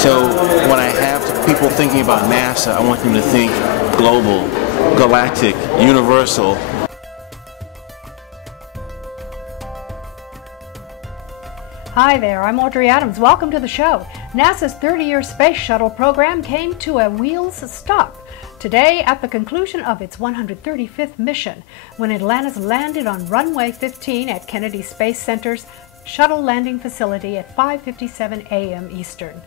So when I have people thinking about NASA, I want them to think global, galactic, universal. Hi there, I'm Audrey Adams. Welcome to the show. NASA's 30-year Space Shuttle Program came to a wheels stop today at the conclusion of its 135th mission when Atlantis landed on Runway 15 at Kennedy Space Center's shuttle landing facility at 5:57 a.m. Eastern.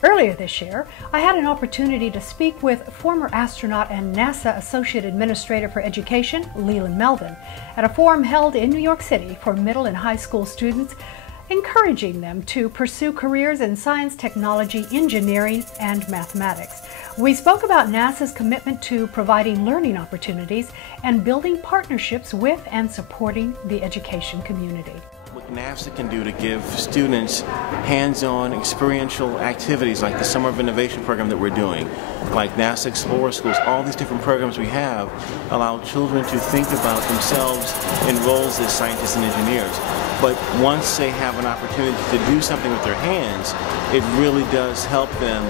Earlier this year, I had an opportunity to speak with former astronaut and NASA Associate Administrator for Education, Leland Melvin, at a forum held in New York City for middle and high school students, encouraging them to pursue careers in science, technology, engineering, and mathematics. We spoke about NASA's commitment to providing learning opportunities and building partnerships with and supporting the education community. What NASA can do to give students hands-on experiential activities like the Summer of Innovation program that we're doing, like NASA Explorer Schools, all these different programs we have allow children to think about themselves in roles as scientists and engineers. But once they have an opportunity to do something with their hands, it really does help them,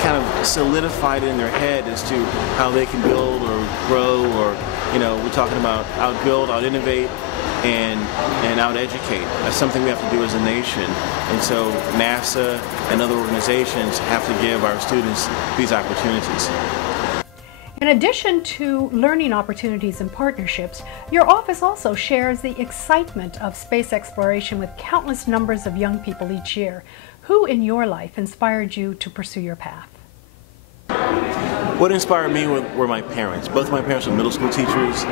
kind of solidify it in their head as to how they can build or grow, or, we're talking about outbuild, out-innovate, and out-educate. That's something we have to do as a nation. And so NASA and other organizations have to give our students these opportunities. In addition to learning opportunities and partnerships, your office also shares the excitement of space exploration with countless numbers of young people each year. Who in your life inspired you to pursue your path? What inspired me were my parents. Both of my parents were middle school teachers,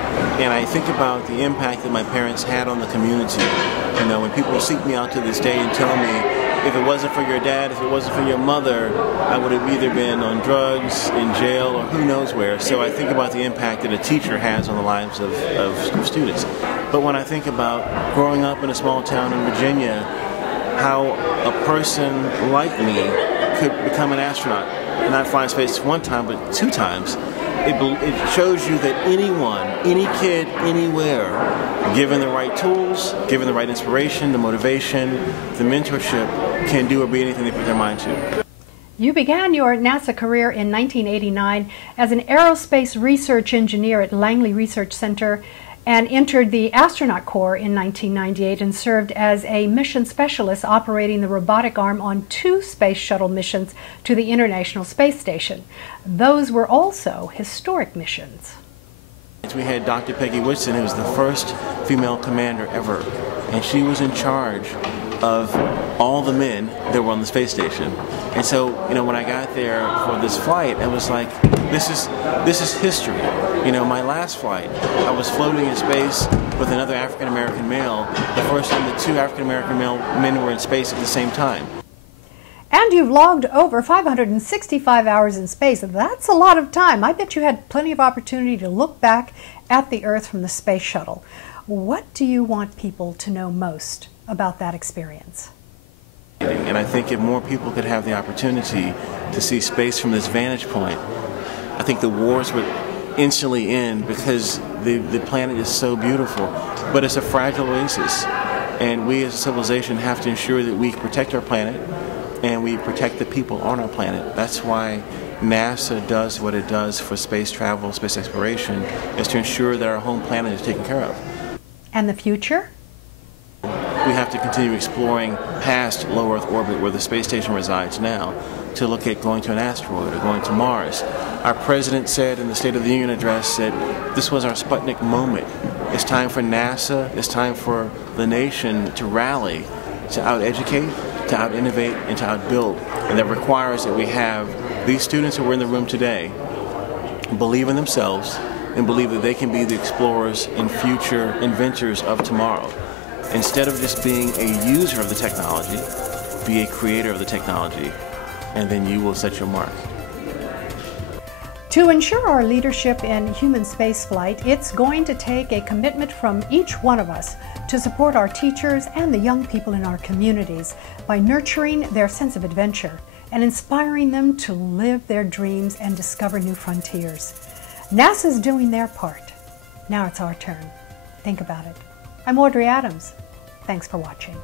and I think about the impact that my parents had on the community. When people seek me out to this day and tell me, if it wasn't for your dad, if it wasn't for your mother, I would have either been on drugs, in jail, or who knows where. So I think about the impact that a teacher has on the lives of students. But when I think about growing up in a small town in Virginia, how a person like me could become an astronaut, not fly in space one time, but 2 times, it shows you that anyone, any kid, anywhere, given the right tools, given the right inspiration, the motivation, the mentorship, can do or be anything they put their mind to. You began your NASA career in 1989 as an aerospace research engineer at Langley Research Center and entered the astronaut corps in 1998 and served as a mission specialist operating the robotic arm on 2 space shuttle missions to the International Space Station. Those were also historic missions. We had Dr. Peggy Whitson, who was the first female commander ever, and she was in charge of all the men that were on the space station. And so, when I got there for this flight, I was like, this is history. My last flight, I was floating in space with another African-American male, the first time that 2 African-American men were in space at the same time. And you've logged over 565 hours in space. That's a lot of time. I bet you had plenty of opportunity to look back at the Earth from the space shuttle. What do you want people to know most about that experience? And I think if more people could have the opportunity to see space from this vantage point, I think the wars would instantly end, because the planet is so beautiful, but it's a fragile oasis. And we as a civilization have to ensure that we protect our planet and we protect the people on our planet. That's why NASA does what it does for space travel, space exploration, is to ensure that our home planet is taken care of. And the future? We have to continue exploring past low Earth orbit where the space station resides now to look at going to an asteroid or going to Mars. Our president said in the State of the Union address that this was our Sputnik moment. It's time for NASA, it's time for the nation to rally, to out-educate, to out-innovate, and to out-build. And that requires that we have these students who are in the room today believe in themselves and believe that they can be the explorers and future inventors of tomorrow. Instead of just being a user of the technology, be a creator of the technology, and then you will set your mark. To ensure our leadership in human spaceflight, it's going to take a commitment from each one of us to support our teachers and the young people in our communities by nurturing their sense of adventure and inspiring them to live their dreams and discover new frontiers. NASA's doing their part. Now it's our turn. Think about it. I'm Audrey Adams. Thanks for watching.